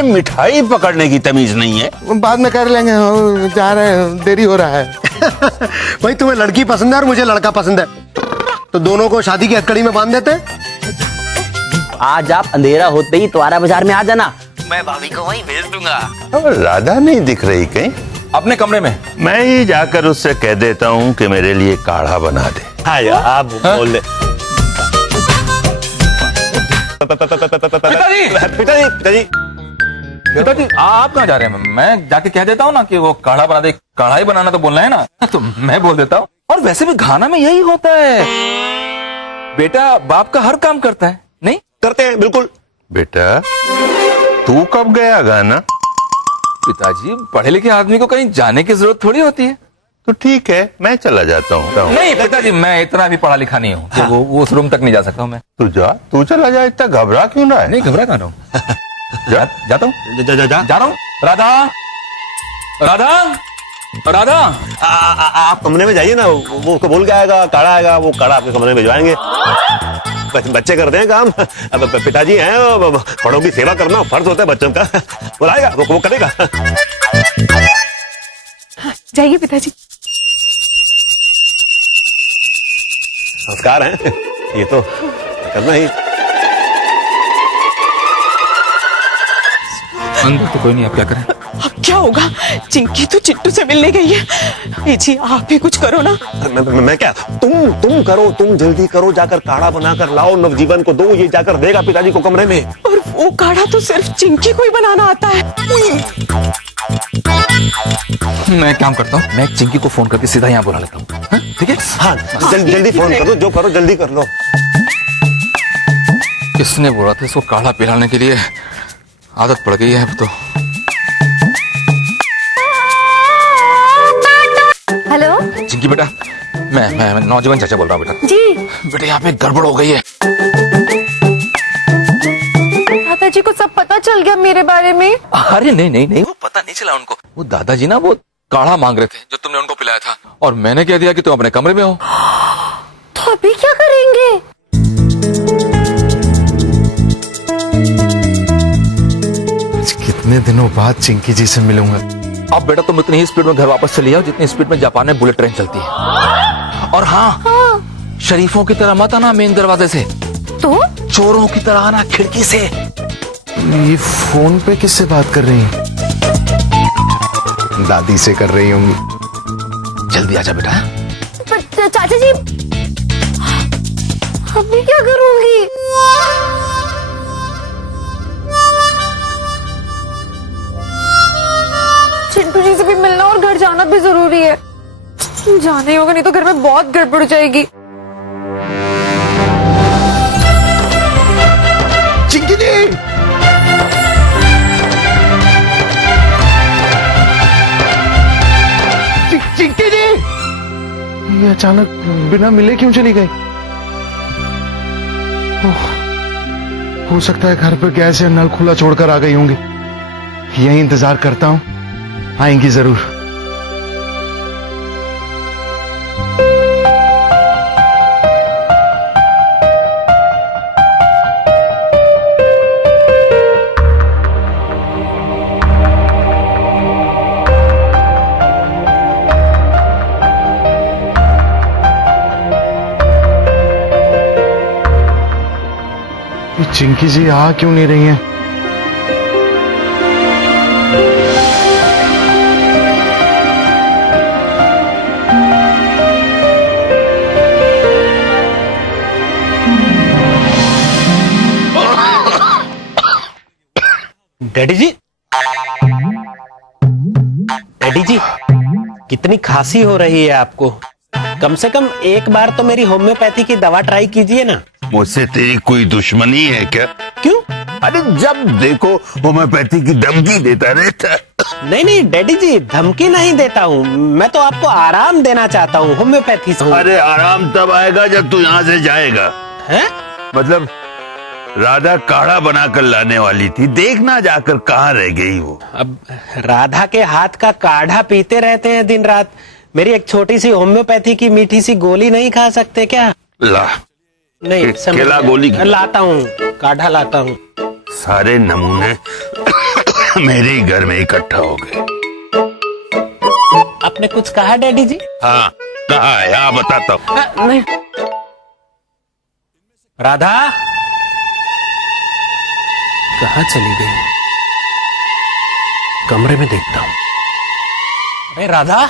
अरे मिठाई पकड़ने की तमीज नहीं है। बाद में कर लेंगे, जा रहे हैं, देरी हो रहा है। भाई तुम्हें लड़की पसंद है और मुझे लड़का पसंद है, तो दोनों को शादी की हथकड़ी में बांध देते। आज आप अंधेरा होते ही त्वारा बाजार में आ जाना, मैं भाभी को वहीं भेज दूंगा। अब राधा नहीं दिख रही कहीं? अपने कमरे में। मैं ही जाकर उससे कह देता हूँ कि मेरे लिए काढ़ा बना दे। हाँ यार, आप बोल दे। पिताजी पिताजी आप कहाँ जा रहे हैं? मैं जाके कह देता हूँ ना कि वो काढ़ा बना दे। काढ़ा ही बनाना तो बोलना है ना, तो मैं बोल देता हूँ। और वैसे भी घाना में यही होता है, बेटा बाप का हर काम करता है। नहीं करते हैं बिल्कुल। बेटा तू कब गया गाना? पिताजी, पढ़े लिखे आदमी को कहीं जाने की जरूरत थोड़ी होती है। तो ठीक है, मैं चला जाता हूँ। नहीं पिताजी, मैं इतना भी पढ़ा लिखा नहीं हूँ कि वो उस रूम तक नहीं जा सकता हूँ मैं। तू जा, तू चला जा, इतना घबरा क्यों रहा है? नहीं घबरा कहाँ रहा हूँ। जाता हूँ, जा रहा हूँ। राधा राधा राधा, आप कमरे में जाइए ना, वो उसको बोल के आएगा, काढ़ा आएगा, वो काढ़ा आपके कमरे में भिजवाएंगे। बच्चे करते हैं काम, अब पिताजी हैं, बड़ों की सेवा करना फर्ज होता है बच्चों का। बुलाएगा वो करेगा। जाइए पिताजी। संस्कार हैं ये तो करना ही। अंदर तो कोई नहीं, आप क्या करें? अब क्या होगा? चिंकी तो चिट्टू से मिलने गई है। जी आप भी कुछ करो ना। मैं क्या, तुम करो, तुम जल्दी करो, जाकर काढ़ा बनाकर लाओ, नवजीवन को दो, ये जाकर देगा पिताजी को कमरे में। और वो काढ़ा तो सिर्फ चिंकी को ही बनाना आता है। मैं काम करता हूँ, मैं चिंकी को फोन करके सीधा यहाँ बुला लेता हूँ, ठीक है? हाँ जल्दी फोन करो, जो करो जल्दी कर लो। किसने बोला था इसको काढ़ा पिलाने के लिए? आदत पड़ गई है अब तो। हेलो चिंकी बेटा, मैं नौजवान चाचा बोल रहा हूँ बेटा। जी। बेटा यहाँ पे गड़बड़ हो गई है। दादाजी को सब पता चल गया मेरे बारे में? अरे नहीं, वो पता नहीं चला उनको। वो दादाजी ना वो काढ़ा मांग रहे थे जो तुमने उनको पिलाया था, और मैंने कह दिया कि तुम अपने कमरे में हो। तो अभी क्या करेंगे? कितने दिनों बाद चिंकी जी से मिलूंगा। अब बेटा तुम इतनी ही स्पीड में घर वापस चली जाओ जितनी स्पीड में जापान में बुलेट ट्रेन चलती है। और हाँ, शरीफों की तरह मत आना मेन दरवाजे से, तो चोरों की तरह आना खिड़की से। ये फोन पे किससे बात कर रही हैं? दादी से कर रही होंगी। जल्दी आजा बेटा। पर चाचा जी, अभी क्या करूंगी? चिंटू जी से भी मिलना और घर जाना भी जरूरी है। जाना ही होगा, नहीं तो घर में बहुत गड़बड़ हो जाएगी। चिंकी जी, चिंकी जी, ये अचानक बिना मिले क्यों चली गई? हो सकता है घर पे गैस या नल खुला छोड़कर आ गई होंगी। यही इंतजार करता हूं, आएंगी जरूर। चिंकी जी आ क्यों नहीं रही हैं? डैडी जी, डैडी जी, कितनी खांसी हो रही है आपको? कम से कम एक बार तो मेरी होम्योपैथी की दवा ट्राई कीजिए ना। मुझसे तेरी कोई दुश्मनी है क्या? क्यों? अरे जब देखो होम्योपैथी की धमकी देता रहता। नहीं डैडी जी, धमकी नहीं देता हूँ, मैं तो आपको आराम देना चाहता हूँ होम्योपैथी से। अरे आराम तब आएगा जब तू यहाँ से जाएगा। हैं? मतलब राधा काढ़ा बनाकर लाने वाली थी, देखना जाकर कहाँ रह गई वो। अब राधा के हाथ का काढ़ा पीते रहते हैं दिन रात, मेरी एक छोटी सी होम्योपैथी की मीठी सी गोली नहीं खा सकते क्या? ला नहीं केला गोली लाता हूँ, काढ़ा लाता हूँ। सारे नमूने मेरे ही घर में इकट्ठा हो गए। आपने कुछ कहा डैडी जी? हाँ कहा है, हाँ बताता हूँ। नहीं। राधा कहाँ चली गई? कमरे में देखता हूं। अरे राधा,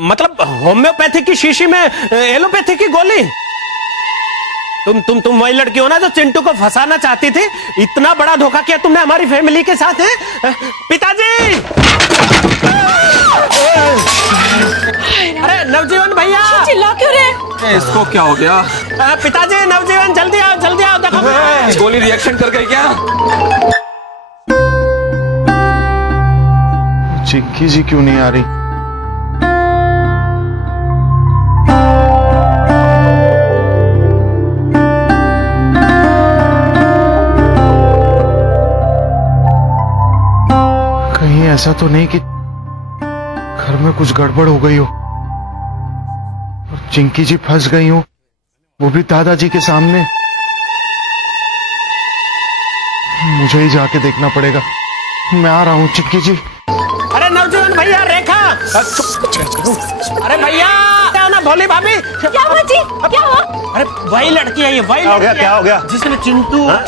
मतलब होम्योपैथी की शीशी में एलोपैथी की गोली? तुम वही लड़की हो ना जो चिंटू को फंसाना चाहती थी? इतना बड़ा धोखा किया तुमने हमारी फैमिली के साथ है। पिताजी! अरे नवजीवन भैया! चिल्ला क्यों रहे? इसको क्या हो गया? पिताजी, नवजीवन जल्दी आओ देखो। गोली रिएक्शन कर गई क्या? चिक्की जी क्यों नहीं आ रही? कहीं ऐसा तो नहीं कि घर में कुछ गड़बड़ हो गई हो और चिंकी जी फंस गई हो, वो भी दादाजी के सामने? मुझे ही जाके देखना पड़ेगा। मैं आ रहा हूँ चिंकी जी। अरे नवजीवन भैया, रेखा! अरे भैया क्या ना, भोली भाभी! क्या हुआ जी? क्या हुआ? अरे वही लड़की है ये, वही क्या हो गया? लड़की क्या है हो गया? जिसने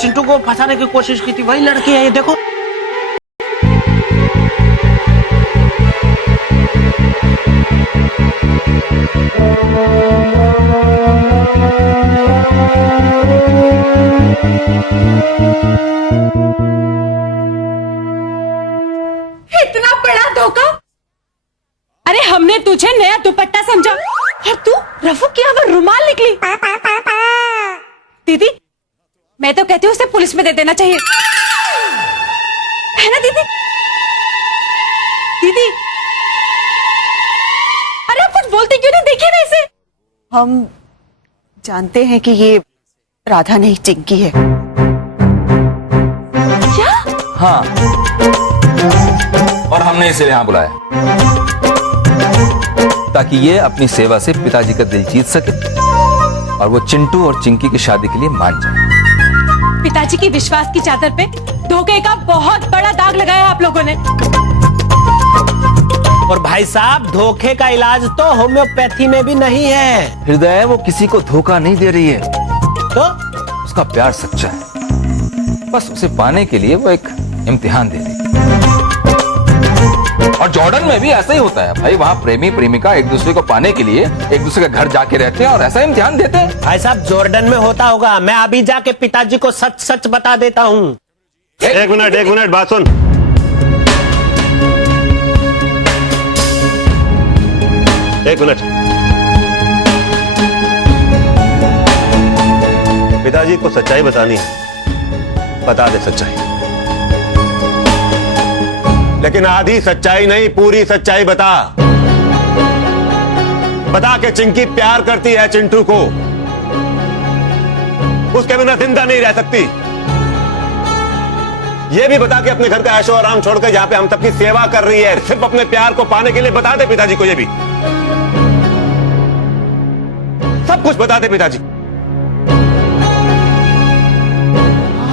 चिंटू को फंसाने की कोशिश की थी, वही लड़की है ये, देखो। इतना बड़ा धोखा! अरे हमने तुझे नया दुपट्टा समझा और तू रफू की वो रुमाल निकली। दीदी, मैं तो कहती हूँ उसे पुलिस में दे देना चाहिए, है ना दीदी? दीदी, अरे आप कुछ बोलते क्यों नहीं? देखिए ना इसे। हम जानते हैं कि ये राधा नहीं चिंकी है। क्या? हाँ, और हमने इसे यहाँ बुलाया ताकि ये अपनी सेवा से पिताजी का दिल जीत सके और वो चिंटू और चिंकी की शादी के लिए मान जाए। पिताजी की विश्वास की चादर पे धोखे का बहुत बड़ा दाग लगाया आप लोगों ने। और भाई साहब, धोखे का इलाज तो होम्योपैथी में भी नहीं है। हृदय वो किसी को धोखा नहीं दे रही है, तो उसका प्यार सच्चा है। बस उसे पाने के लिए वो एक इम्तिहान दे रही है। और जॉर्डन में भी ऐसा ही होता है भाई, वहाँ प्रेमी प्रेमिका एक दूसरे को पाने के लिए एक दूसरे के घर जाके रहते हैं और ऐसा इम्तिहान देते हैं। भाई साहब, जॉर्डन में होता होगा, मैं अभी जाके पिताजी को सच सच बता देता हूँ। एक मिनट बात सुन। एक मिनट। पिताजी को सच्चाई बतानी है, बता दे सच्चाई, लेकिन आधी सच्चाई नहीं, पूरी सच्चाई बता। बता के चिंकी प्यार करती है चिंटू को, उसके बिना जिंदा नहीं रह सकती। ये भी बता के अपने घर का ऐशो आराम छोड़ के जहां पे हम सबकी सेवा कर रही है सिर्फ अपने प्यार को पाने के लिए, बता दे पिताजी को। ये भी सब कुछ बता दे पिताजी।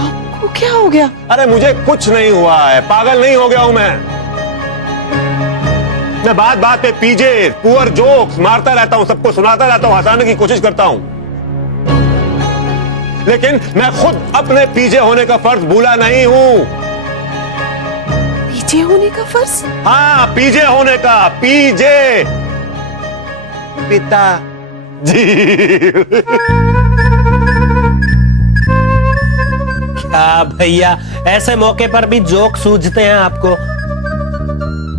आपको क्या हो गया? अरे मुझे कुछ नहीं हुआ है, पागल नहीं हो गया हूं मैं बात बात पे पीजे पुअर जोक्स मारता रहता हूं, सबको सुनाता रहता हूं, हंसाने की कोशिश करता हूं, लेकिन मैं खुद अपने पीजे होने का फर्ज भूला नहीं हूं। पीछे होने का फर्ज? हाँ, पीजे होने का, पीजे पिता जी। क्या भैया, ऐसे मौके पर भी जोक सूझते हैं आपको?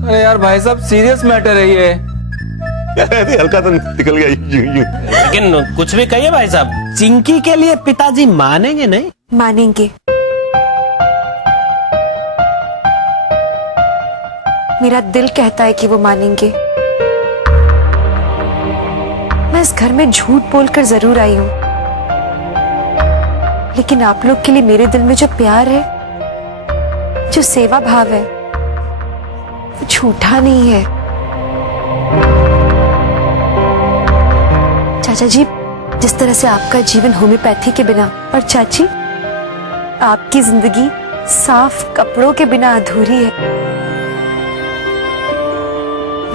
अरे यार भाई साहब, सीरियस मैटर है ये। हल्का तो निकल गया यूं। लेकिन कुछ भी कहिए भाई साहब, चिंकी के लिए पिताजी मानेंगे नहीं? मानेंगे। मेरा दिल कहता है कि वो मानेंगे। मैं इस घर में झूठ बोलकर जरूर आई हूं, लेकिन आप लोग के लिए मेरे दिल में जो प्यार है, जो सेवा भाव है, वो झूठा नहीं है। चाचा जी, जिस तरह से आपका जीवन होम्योपैथी के बिना और चाची आपकी जिंदगी साफ कपड़ों के बिना अधूरी है,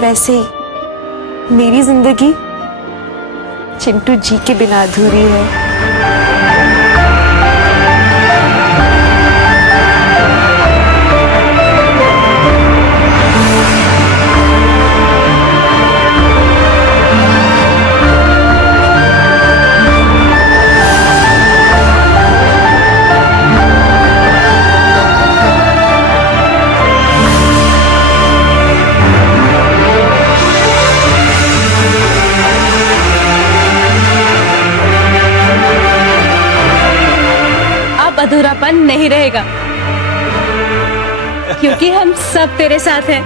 वैसे ही मेरी जिंदगी चिंटू जी के बिना अधूरी है। अधूरापन नहीं रहेगा, क्योंकि हम सब तेरे साथ हैं।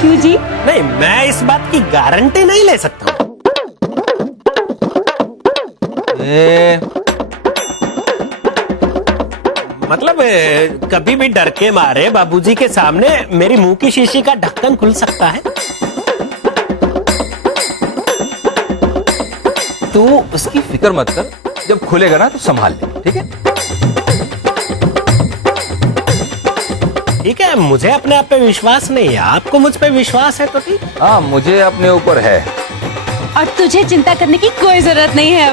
क्यों जी? नहीं, मैं इस बात की गारंटी नहीं ले सकता हूं। मतलब कभी भी डर के मारे बाबूजी के सामने मेरी मुंह की शीशी का ढक्कन खुल सकता है। तू उसकी फिक्र मत कर, जब खुलेगा ना तो संभाल ले, ठीक है? ठीक है, मुझे अपने आप पे विश्वास नहीं है, आपको मुझ पे विश्वास है तो ठीक। हाँ, मुझे अपने ऊपर है। और तुझे चिंता करने की कोई जरूरत नहीं है।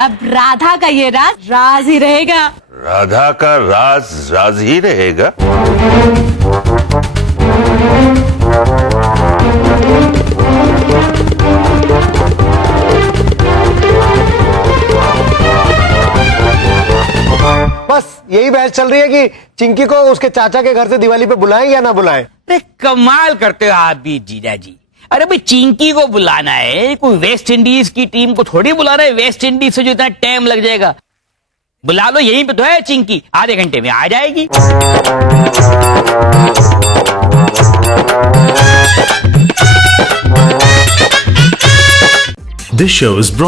अब राधा का ये राज राज ही रहेगा। राधा का राज राज ही रहेगा। बस यही बहस चल रही है कि चिंकी को उसके चाचा के घर से दिवाली पे बुलाएं या ना बुलाएं। अरे कमाल करते हो आप भी जीजा जी। अरे भाई चिंकी को बुलाना है, कोई वेस्ट इंडीज की टीम को थोड़ी बुलाना है। वेस्ट इंडीज से जो इतना टाइम लग जाएगा, बुला लो, यहीं पे तो है चिंकी, आधे घंटे में आ जाएगी। This show is brought